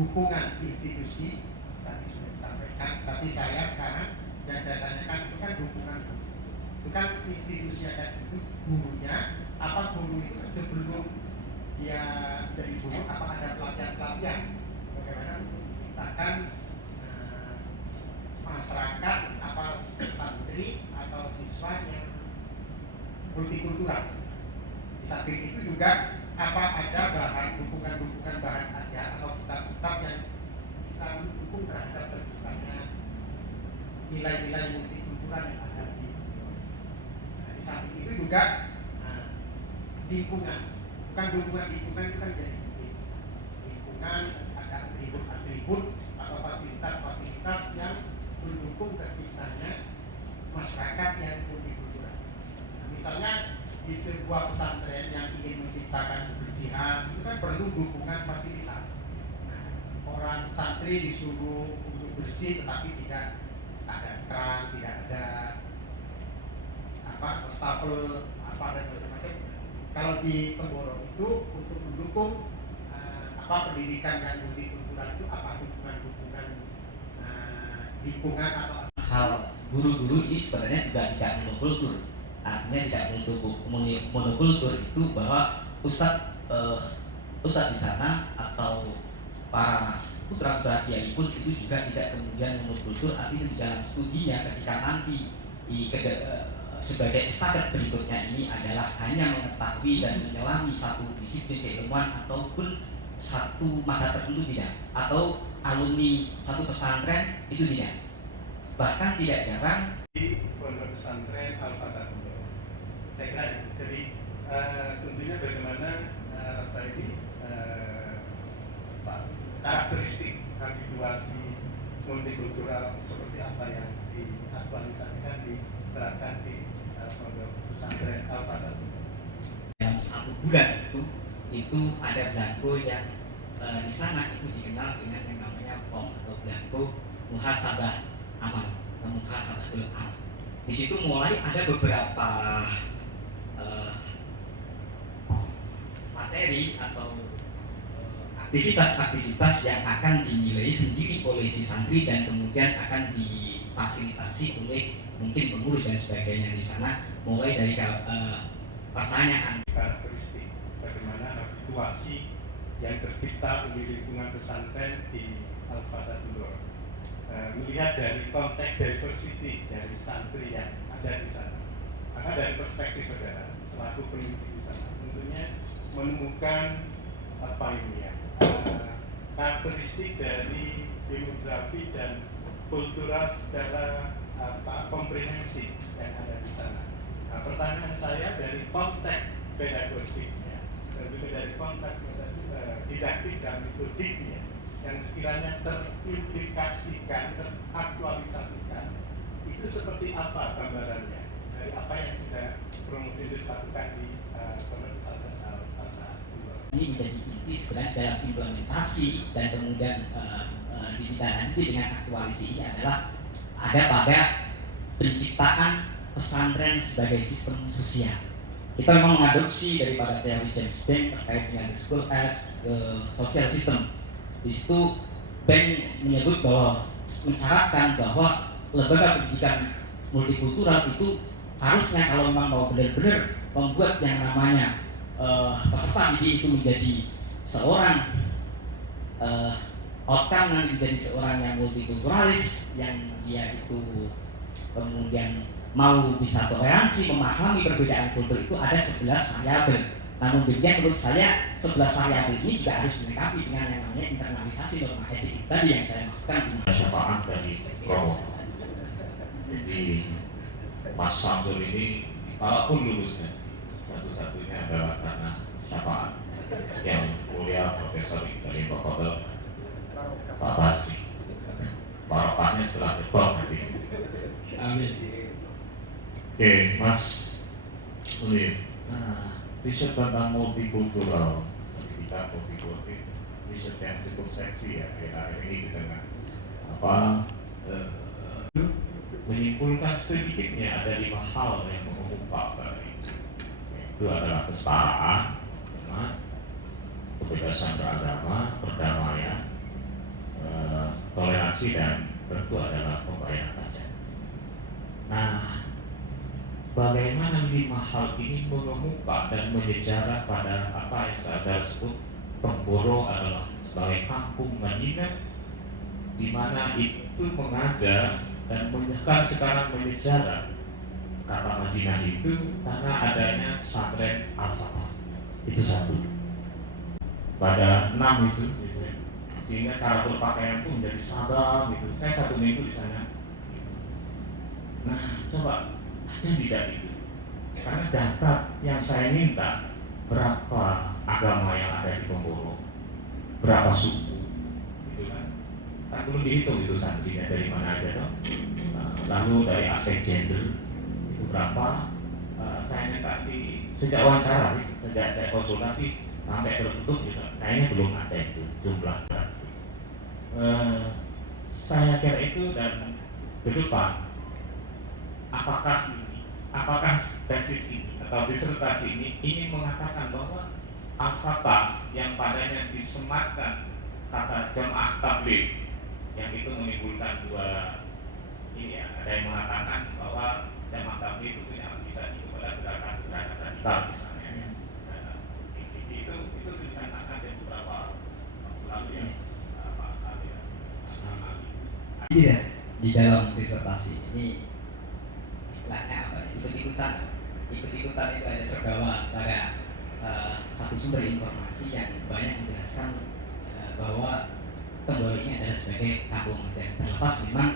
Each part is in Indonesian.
dukungan institusi tadi sudah disampaikan, tapi saya sekarang yang saya tanyakan itu kan dukungan guru. Itu kan institusi yang itu gurunya, apa guru itu sebelum dia jadi guru apa ada pelatihan bagaimana menciptakan masyarakat apa santri atau siswa yang multikultural. Di samping itu juga apa ada bahan dukungan bahan ajar atau kitab-kitab yang bisa mendukung terhadap terciptanya nilai-nilai multikultural yang ada di samping itu juga lingkungan, bukan dukungan lingkungan itu kan jadi lingkungan ada atribut atau fasilitas yang mendukung terciptanya masyarakat yang multikultural. Nah, misalnya di sebuah pesantren yang ingin menciptakan kebersihan itu kan perlu dukungan fasilitas. Nah, orang santri disuruh untuk bersih tetapi tidak ada keran, tidak ada wastafel dan macam-macam. Kalau di Temboro itu untuk mendukung pendidikan yang multikultural itu apa dukungan lingkungan atau hal guru-guru ini sebenarnya juga tidak monokultur. Artinya tidak monokultur itu bahwa ustadz di sana atau para putra-putra kiai pun itu juga tidak kemudian monokultur. Artinya di dalam studinya ketika nanti sebagai estafet berikutnya ini adalah hanya mengetahui dan menyelami satu disiplin keilmuan ataupun satu mata tertentu tidak, atau alumni satu pesantren itu tidak. Bahkan tidak jarang di pondok pesantren Al-Fatah. Saya kira jadi tentunya bagaimana karakteristik habituasi multikultural seperti apa yang diaktualisasikan diterapkan di pondok pesantren Al-Fatah. Dalam 1 bulan itu ada belangko yang di sana itu dikenal dengan yang namanya form atau belangko muhasabah amal, muhasabatul amal. Di situ mulai ada beberapa materi atau aktivitas-aktivitas yang akan dinilai sendiri oleh si santri dan kemudian akan difasilitasi oleh mungkin pengurus dan sebagainya di sana, mulai dari pertanyaan karakteristik bagaimana habituasi yang tercipta di lingkungan pesantren di Al-Fatah Temboro. Melihat dari konteks diversity dari santri yang ada di sana, maka dari perspektif saudara selaku peneliti di sana tentunya menemukan karakteristik dari demografi dan kultural secara komprehensif yang ada di sana. Nah, pertanyaan saya dari konteks pedagogiknya dan juga dari konteks didaktik dan metodiknya yang sekiranya terimplikasikan, teraktualisasikan, itu seperti apa gambarannya dari apa yang sudah Promovilus lakukan di Pondok Pesantren Al-Fatah. Ini menjadi inti sebenarnya dalam implementasi dan kemudian ditindaklanjuti dengan aktualisasi ini adalah ada pada penciptaan pesantren sebagai sistem sosial. Kita memang mengadopsi daripada teori James Bank terkait dengan the school as social system. Di situ Bank menyebut bahwa mensyaratkan bahwa lembaga pendidikan multikultural itu harusnya kalau memang mau benar-benar membuat yang namanya peserta didik itu menjadi seorang outcome nanti menjadi seorang yang multikulturalis, yang dia itu kemudian mau bisa toleransi, memahami perbedaan kultur itu ada 11 variabel. Namun demikian menurut saya 11 variabel ini juga harus dilengkapi dengan yang namanya internalisasi norma etik tadi yang saya maksudkan. Syafaat dari Romo. Jadi Mas Samsul ini kalaupun lulusnya satu-satunya adalah karena syafaat yang mulia Profesor dari Bapak Pak Basri. Barokahnya setelah jebol nanti. Amin. Oke, Mas Ulil. Nah, riset tentang multikultural, pendidikan multikultural, riset yang cukup seksi ya akhir-akhir ini di tengah menyimpulkan sedikitnya ada 5 hal yang mengungkap tadi. Itu adalah kesetaraan, kebebasan beragama, perdamaian, investasi dan tentu adalah pembayaran pajak. Nah, bagaimana 5 hal ini mengemuka dan menyejarah pada apa yang saya sebut Penggoro adalah sebagai kampung Madinah, di mana itu mengada dan sekarang menyejarah kata Madinah itu karena adanya pesantren Al-Fatah. Itu satu. Pada 6 itu, gitu ya. Sehingga cara berpakaian pun menjadi seragam gitu. Saya 1 minggu di sana. Nah, coba ada tidak itu? Karena data yang saya minta, berapa agama yang ada di Penggoro, berapa suku, gitu kan? Kan belum dihitung itu santrinya dari mana aja dong. Lalu dari aspek gender itu berapa? Saya minta sejak wawancara sih, sejak saya konsultasi sampai tertutup juga, kayaknya belum ada itu jumlah. Saya kira itu dan ke depan, apakah tesis ini atau disertasi ini ingin mengatakan bahwa Al-Fatah yang padanya disematkan kata jamaah tabligh yang itu menimbulkan ini ya, ada yang mengatakan bahwa jamaah tabligh itu punya afiliasi kepada gerakan radikal misalnya ya. Di sisi itu tulisan Asnawi beberapa waktu lalu ya, Pak Asnawi ya. Iya, di dalam disertasi ini istilahnya apa? Ikut-ikutan itu ada terbawa pada satu sumber informasi yang banyak menjelaskan bahwa Penggoro ini adalah sebagai kampung Madinah. Terlepas memang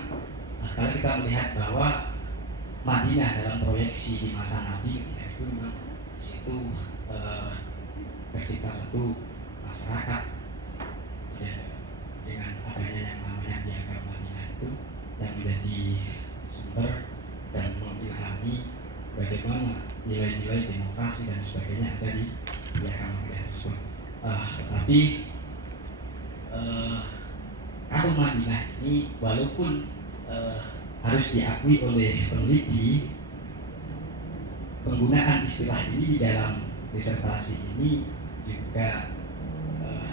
kalau kita melihat bahwa Madinah dalam proyeksi di masa Nabi itu memang situ tercipta satu masyarakat ya, dengan adanya yang namanya piagam Madinah itu yang menjadi sumber dan mengilhami bagaimana nilai-nilai demokrasi dan sebagainya ada di piagam Madinah tersebut. Tetapi kampung Madinah ini walaupun harus diakui oleh peneliti, penggunaan istilah ini di dalam disertasi ini juga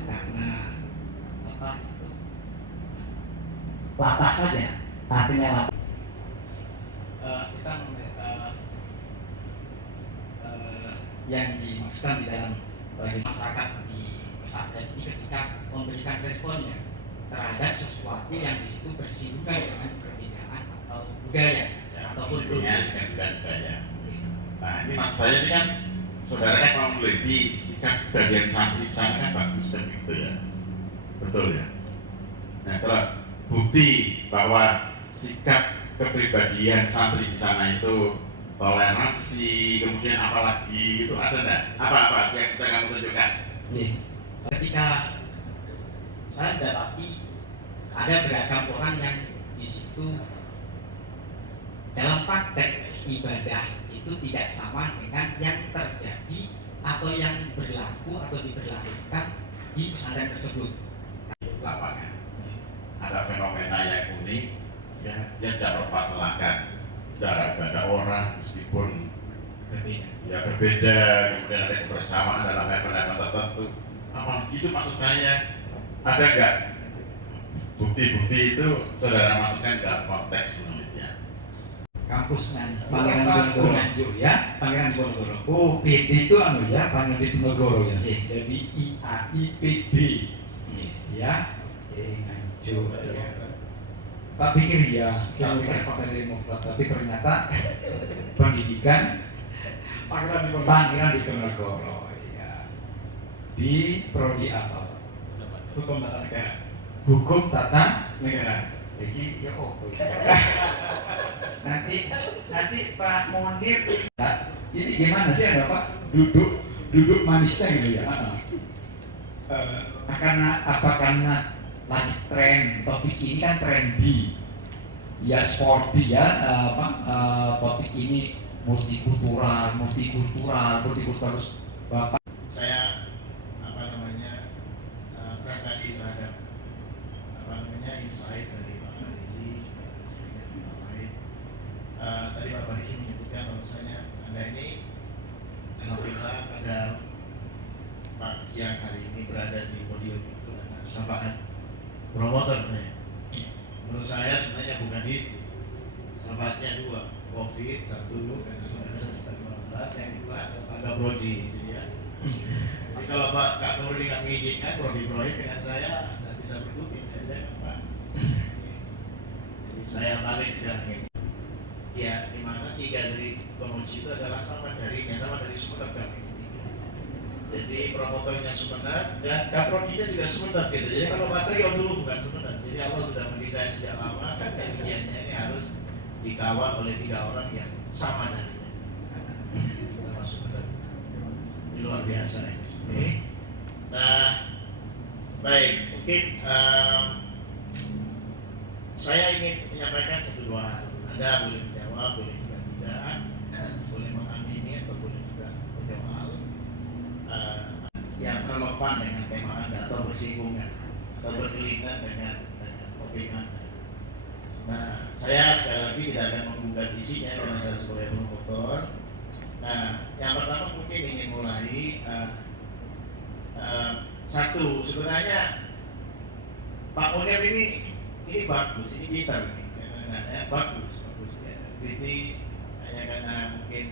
karena apa itu latah saja, artinya latah. Kita yang dimaksudkan di dalam masyarakat di pesantren ini ketika memberikan responnya terhadap sesuatu yang di situ bersinggungan dengan perbedaan atau budaya ataupun budaya. Nah, ini maksud saya ini kan saudara kan mau meneliti sikap bagian santri di sana kan bagus kan gitu ya, betul ya. Nah, kalau bukti bahwa sikap kepribadian santri di sana itu toleransi, kemudian apalagi itu ada enggak? Apa yang bisa kamu tunjukkan? Ketika saya dapati ada beragam orang yang di situ dalam praktek ibadah itu tidak sama dengan yang terjadi atau yang berlaku atau diberlakukan di pesantren tersebut. Lapangan ada fenomena yang unik, ya, dia tidak mempermasalahkan cara ibadah orang meskipun berbeda, kemudian ada kebersamaan dalam level-level tertentu. Apa itu maksud saya? Ada nggak bukti-bukti itu saudara masukkan dalam konteks penelitian? Kampusnya Pangeran Diponegoro ya, Pangeran Diponegoro. Oh, PD itu ya, Pangeran Diponegoro ya. Jadi IAIPD. Ya. Nganjuk ya. Tak pikir ya, kita Partai Demokrat, tapi ternyata pendidikan Pangeran Diponegoro ya. Di prodi apa? Hukum tata negara. Hukum tata negara. Jadi ya nanti Pak Mondir ini gimana sih ada Pak duduk manisnya gitu ya? Karena lagi tren topik ini kan trendy ya, sporty ya, topik ini multikultural terus Bapak Saya referensi terhadap insight dari Pak Farizi, lain. Tadi Pak Farizi menyebutkan bahwasanya Anda ini alhamdulillah pada siang hari ini berada di podium itu karena syafaat promotor Menurut saya sebenarnya bukan itu. Sahabatnya dua, COVID satu dan 19, yang kedua Pak Gabrodi, gitu ya. Jadi kalau Pak Gabrodi nggak mengizinkan Prof. dengan saya nggak bisa berikuti, saya jangan Pak. Jadi saya balik sekarang ini. Ya, dimana 3 dari penguji itu adalah sama dari Sumeneb kami. Jadi promotornya Sumeneb dan Gaprodinya juga Sumeneb gitu. Jadi kalau material dulu bukan Sumeneb. Jadi Allah sudah mendesain sejak lama kan ujiannya ini harus dikawal oleh 3 orang yang sama darinya. Sama Sumeneb. Ini luar biasa ini. Oke. Nah, baik, mungkin saya ingin menyampaikan 1-2 hal. Anda boleh menjawab, boleh juga tidak, boleh mengamini atau boleh juga menjawab yang relevan dengan tema Anda atau bersinggungan atau berkelindan dengan topik Anda. Nah, saya sekali lagi tidak akan menggugat isinya karena saya sebagai promotor. Nah, yang pertama mungkin ingin mulai satu, sebenarnya Pak Munir ini bagus, ini pintar nih, karena bagus ya, kritis, hanya karena mungkin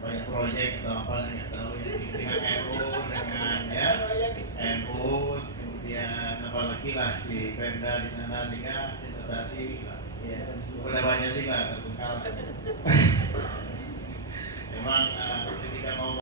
banyak proyek atau apa nggak tahu ya, dengan NU, dengan ya NU, kemudian apa lagi lah di Pemda di sana sehingga disertasi ya udah banyak sih lah terbengkalai. Memang ketika mau